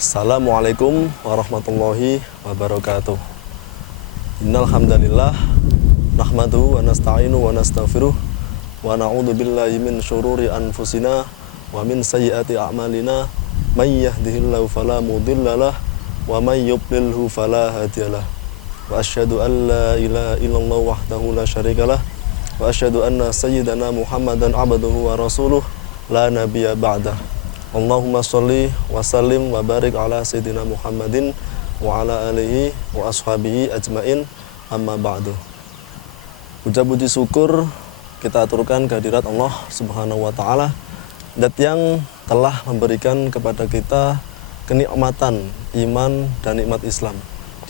Assalamualaikum warahmatullahi wabarakatuh. Innal hamdalillah nahmaduhu wa nasta'inu wa nastaghfiruh wa na'udzu billahi min syururi anfusina wa min sayyiati a'malina may yahdihillahu fala mudhillalah wa may yudlilhu fala hadiyalah. Wa asyhadu an la ilaha illallah wahdahu la syarikalah wa asyhadu anna sayyidana Muhammadan abduhu wa rasuluh la nabiyya ba'dah. Allahumma sholli wa sallim wa barik ala sayyidina Muhammadin wa ala alihi wa ashabihi ajmain, amma ba'du. Puja-puji syukur kita aturkan kehadirat Allah Subhanahu wa taala, zat yang telah memberikan kepada kita kenikmatan iman dan nikmat Islam,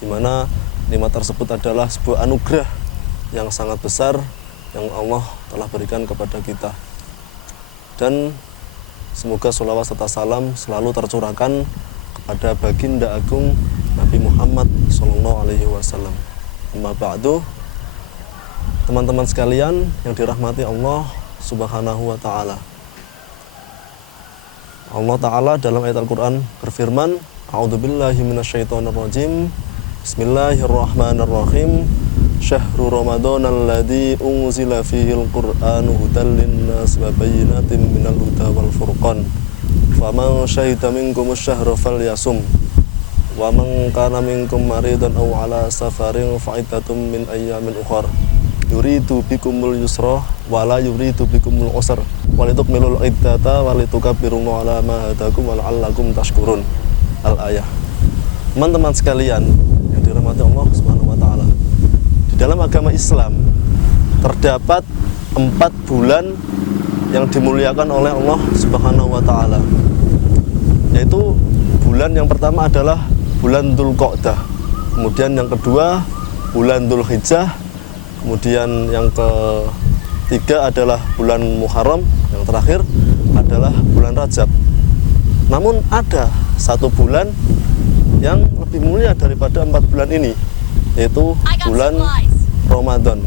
di mana nikmat tersebut adalah sebuah anugerah yang sangat besar yang Allah telah berikan kepada kita. Dan semoga sholawat serta salam selalu tercurahkan kepada baginda agung Nabi Muhammad SAW. Amma ba'du, teman-teman sekalian yang dirahmati Allah Subhanahu wa ta'ala. Allah Ta'ala dalam ayat Al-Quran berfirman, A'udzubillahi minasyaitonirrajim, Bismillahirrahmanirrahim. Syahrul Ramadan alladzi unzila fihil Qur'anu hudan linnas wa bayyinatin minal huda wal furqan. Faman syahida minkumus syahra falyasum. Wa man kana minkum maridan aw ala safarin fa'iddatun min ayyamin ukhra. Yuridu bikumul yusra wa la yuridu bikumul usra. Walitukmilul iddata walitukabbirullaha ala ma hadakum wa la'allakum tashkurun. Al-ayah. Teman-teman sekalian yang dirahmati Allah Subhanahu wa taala, dalam agama Islam terdapat 4 bulan yang dimuliakan oleh Allah Subhanahu wa taala. Yaitu bulan yang pertama adalah bulan Dzulqa'dah. Kemudian yang kedua bulan Dzulhijjah. Kemudian yang ketiga adalah bulan Muharram. Yang terakhir adalah bulan Rajab. Namun ada satu bulan yang lebih mulia daripada 4 bulan ini, yaitu bulan Ramadan.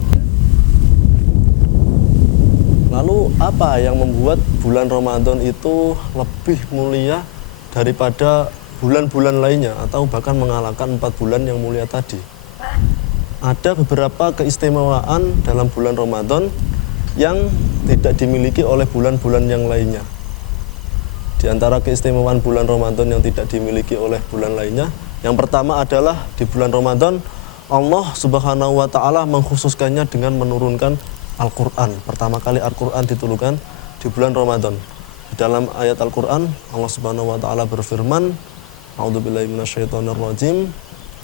Lalu apa yang membuat bulan Ramadan itu lebih mulia daripada bulan-bulan lainnya atau bahkan mengalahkan 4 bulan yang mulia tadi? Ada beberapa keistimewaan dalam bulan Ramadan yang tidak dimiliki oleh bulan-bulan yang lainnya. Di antara keistimewaan bulan Ramadan yang tidak dimiliki oleh bulan lainnya, yang pertama adalah di bulan Ramadan Allah Subhanahu wa ta'ala mengkhususkannya dengan menurunkan Al-Quran. Pertama kali Al-Quran diturunkan di bulan Ramadan. Di dalam ayat Al-Quran Allah Subhanahu wa ta'ala berfirman, A'udzubillahi minasyaitonirrajim,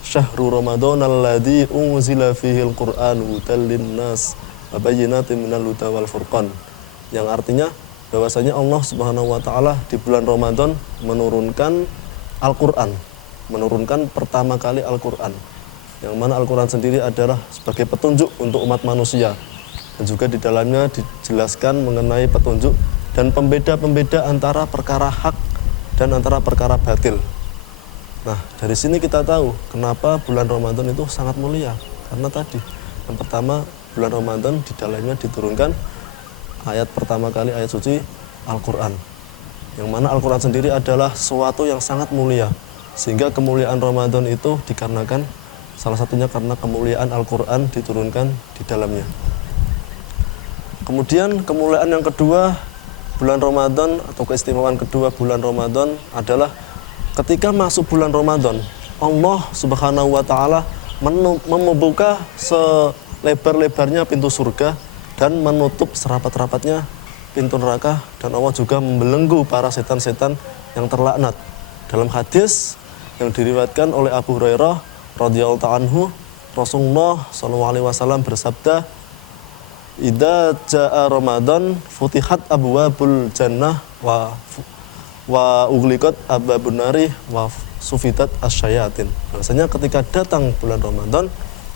Syahrul Ramadan alladzi unzila fihil Qur'anu hudan linnas wa bayyinatin minal huda wal furqan. Yang artinya bahwasanya Allah Subhanahu wa ta'ala di bulan Ramadan menurunkan Al-Quran, menurunkan pertama kali Al-Quran, yang mana Al-Quran sendiri adalah sebagai petunjuk untuk umat manusia, dan juga di dalamnya dijelaskan mengenai petunjuk dan pembeda-pembeda antara perkara hak dan antara perkara batil. Nah, dari sini kita tahu kenapa bulan Ramadan itu sangat mulia, karena tadi yang pertama bulan Ramadan di dalamnya diturunkan ayat pertama kali ayat suci Al-Quran, yang mana Al-Quran sendiri adalah sesuatu yang sangat mulia, sehingga kemuliaan Ramadan itu dikarenakan salah satunya karena kemuliaan Al-Quran diturunkan di dalamnya. Kemudian kemuliaan yang kedua bulan Ramadan atau keistimewaan kedua bulan Ramadan adalah ketika masuk bulan Ramadan, Allah Subhanahu wa ta'ala membuka selebar-lebarnya pintu surga dan menutup serapat-rapatnya pintu neraka, dan Allah juga membelenggu para setan-setan yang terlaknat. Dalam hadis yang diriwayatkan oleh Abu Hurairah radhiyallahu anhu, Rasulullah SAW bersabda, "Idza jaa Ramadan futihat abwabul jannah wa ughliqat abwabun nari wa sufidat asyayatin." Rasanya ketika datang bulan Ramadan,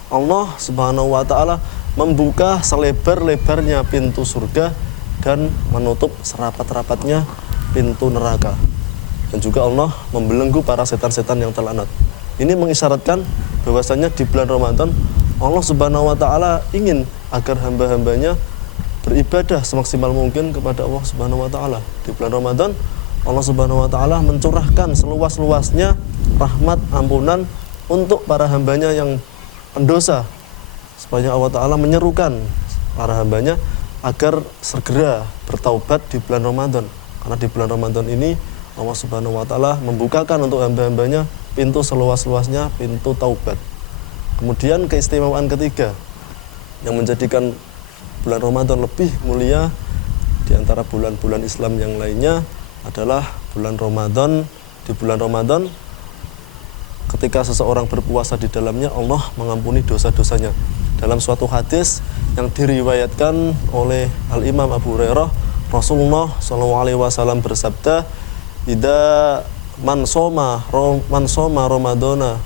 Allah Subhanahu wa taala membuka selebar-lebarnya pintu surga dan menutup serapat-rapatnya pintu neraka. Dan juga Allah membelenggu para setan-setan yang terlaknat. Ini mengisyaratkan bahwasanya di bulan Ramadan Allah Subhanahu wa taala ingin agar hamba-hambanya beribadah semaksimal mungkin kepada Allah Subhanahu wa taala. Di bulan Ramadan Allah Subhanahu wa taala mencurahkan seluas-luasnya rahmat ampunan untuk para hambanya yang pendosa, supaya Allah taala menyerukan para hambanya agar segera bertaubat di bulan Ramadan. Karena di bulan Ramadan ini Allah Subhanahu wa taala membukakan untuk hamba-hambanya pintu seluas-luasnya, pintu taubat. Kemudian keistimewaan ketiga yang menjadikan bulan Ramadan lebih mulia di antara bulan-bulan Islam yang lainnya adalah bulan Ramadan. Di bulan Ramadan, ketika seseorang berpuasa di dalamnya, Allah mengampuni dosa-dosanya. Dalam suatu hadis yang diriwayatkan oleh Al-Imam Abu Hurairah, Rasulullah SAW bersabda, "Idza man soma Ramadana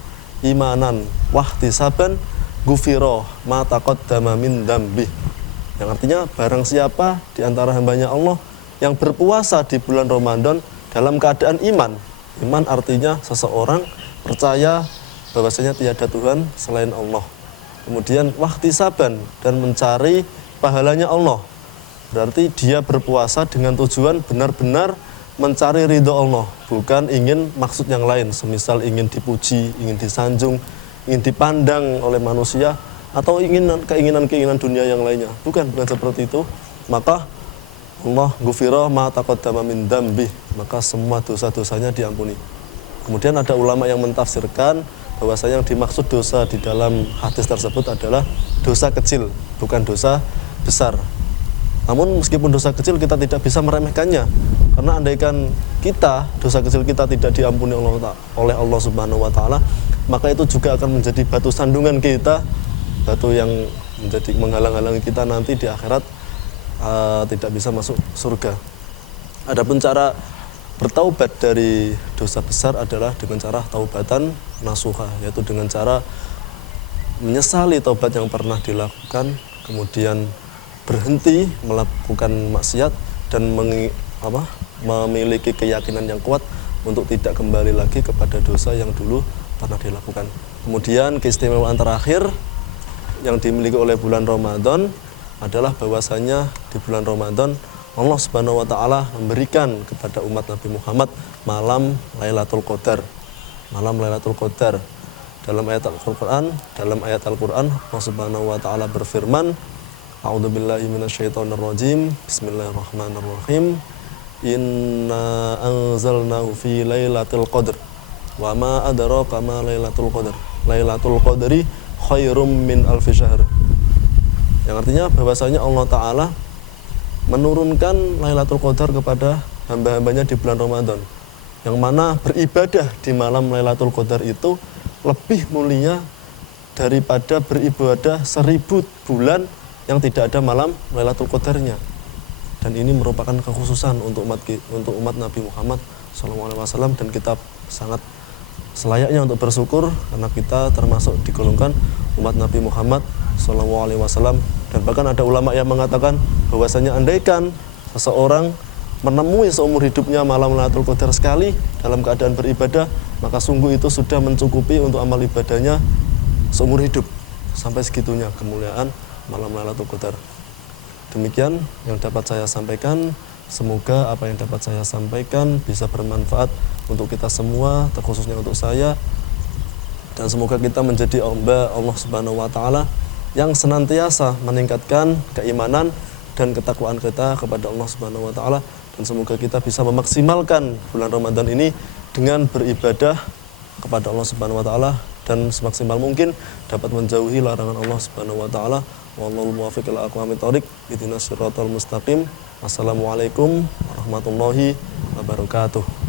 imanan wahtisaban gufiro ma taqaddama min dzambi." Yang artinya, barang siapa di antara hambanya Allah yang berpuasa di bulan Ramadan dalam keadaan iman. Iman artinya seseorang percaya bahwasanya tiada Tuhan selain Allah. Kemudian wahtisaban, dan mencari pahalanya Allah. Berarti dia berpuasa dengan tujuan benar-benar mencari ridho Allah, bukan ingin maksud yang lain, semisal ingin dipuji, ingin disanjung, ingin dipandang oleh manusia, atau keinginan-keinginan dunia yang lainnya. Bukan seperti itu. Maka Allah ghufira ma taqaddama min dzambi, maka semua dosa-dosanya diampuni. Kemudian ada ulama yang mentafsirkan bahwasanya yang dimaksud dosa di dalam hadis tersebut adalah dosa kecil, bukan dosa besar. Namun meskipun dosa kecil, kita tidak bisa meremehkannya, karena andaikan dosa kecil kita tidak diampuni oleh Allah Subhanahu wa taala, maka itu juga akan menjadi batu sandungan kita, batu yang menjadi menghalang-halangi kita nanti di akhirat, tidak bisa masuk surga. Adapun cara bertaubat dari dosa besar adalah dengan cara taubatan nasuha, yaitu dengan cara menyesali taubat yang pernah dilakukan, kemudian berhenti melakukan maksiat, dan memiliki keyakinan yang kuat untuk tidak kembali lagi kepada dosa yang dulu pernah dilakukan. Kemudian keistimewaan terakhir yang dimiliki oleh bulan Ramadan adalah bahwasanya di bulan Ramadan Allah Subhanahu wa taala memberikan kepada umat Nabi Muhammad malam Lailatul Qadar. Malam Lailatul Qadar. Dalam ayat Al-Qur'an, Allah Subhanahu wa taala berfirman, A'udzubillahi minasyaitonirrajim. Bismillahirrahmanirrahim. Inna anzalnahu fi Lailatul Qadar. Wa ma adraka ma Lailatul Qadar. Lailatul Qadri khairum min alfi syahr. Yang artinya bahwasanya Allah Ta'ala menurunkan Lailatul Qadar kepada hamba-hambanya di bulan Ramadan, yang mana beribadah di malam Lailatul Qadar itu lebih mulia daripada beribadah 1000 bulan yang tidak ada malam Lailatul Qadarnya. Dan ini merupakan kekhususan untuk umat Nabi Muhammad SAW, dan kita sangat selayaknya untuk bersyukur karena kita termasuk digolongkan umat Nabi Muhammad SAW. Dan bahkan ada ulama yang mengatakan bahwasanya andaikan seseorang menemui seumur hidupnya malam Lailatul Qadar sekali dalam keadaan beribadah, maka sungguh itu sudah mencukupi untuk amal ibadahnya seumur hidup. Sampai segitunya kemuliaan malam Lailatul Qadar. Demikian yang dapat saya sampaikan. Semoga apa yang dapat saya sampaikan bisa bermanfaat untuk kita semua, terkhususnya untuk saya. Dan semoga kita menjadi hamba Allah Subhanahu wa taala yang senantiasa meningkatkan keimanan dan ketakwaan kita kepada Allah Subhanahu wa taala, dan semoga kita bisa memaksimalkan bulan Ramadan ini dengan beribadah kepada Allah Subhanahu wa taala dan semaksimal mungkin dapat menjauhi larangan Allah Subhanahu wa taala. Wallahu muwaffiq ila aqwamit thoriq. Ihdinas siratal mustaqim. Wassalamualaikum warahmatullahi wabarakatuh.